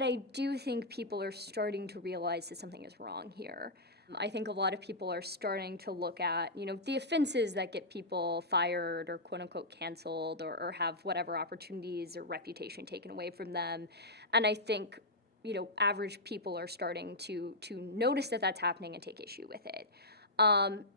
I do think people are starting to realize that something is wrong here. I think a lot of people are starting to look at, the offenses that get people fired or quote unquote canceled or have whatever opportunities or reputation taken away from them. And I think, average people are starting to notice that that's happening and take issue with it.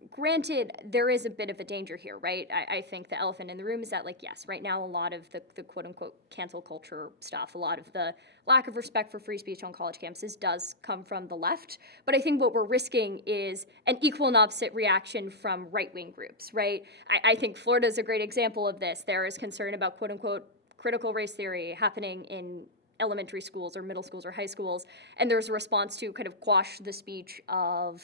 Granted, there is a bit of a danger here, right? I think the elephant in the room is that, yes, right now a lot of the quote-unquote cancel culture stuff, a lot of the lack of respect for free speech on college campuses does come from the left. But I think what we're risking is an equal and opposite reaction from right-wing groups, right? I think Florida is a great example of this. There is concern about quote-unquote critical race theory happening in elementary schools or middle schools or high schools, and there's a response to kind of quash the speech of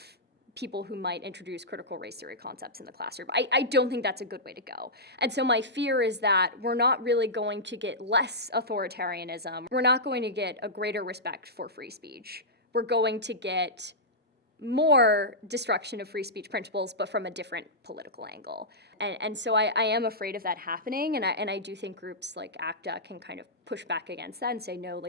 people who might introduce critical race theory concepts in the classroom. I don't think that's a good way to go. And so my fear is that we're not really going to get less authoritarianism. We're not going to get a greater respect for free speech. We're going to get more destruction of free speech principles, but from a different political angle. And so I am afraid of that happening, and I do think groups like ACTA can kind of push back against that and say, no,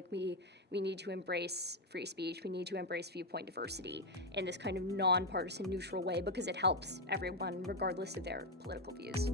we need to embrace free speech, we need to embrace viewpoint diversity in this kind of nonpartisan, neutral way, because it helps everyone regardless of their political views.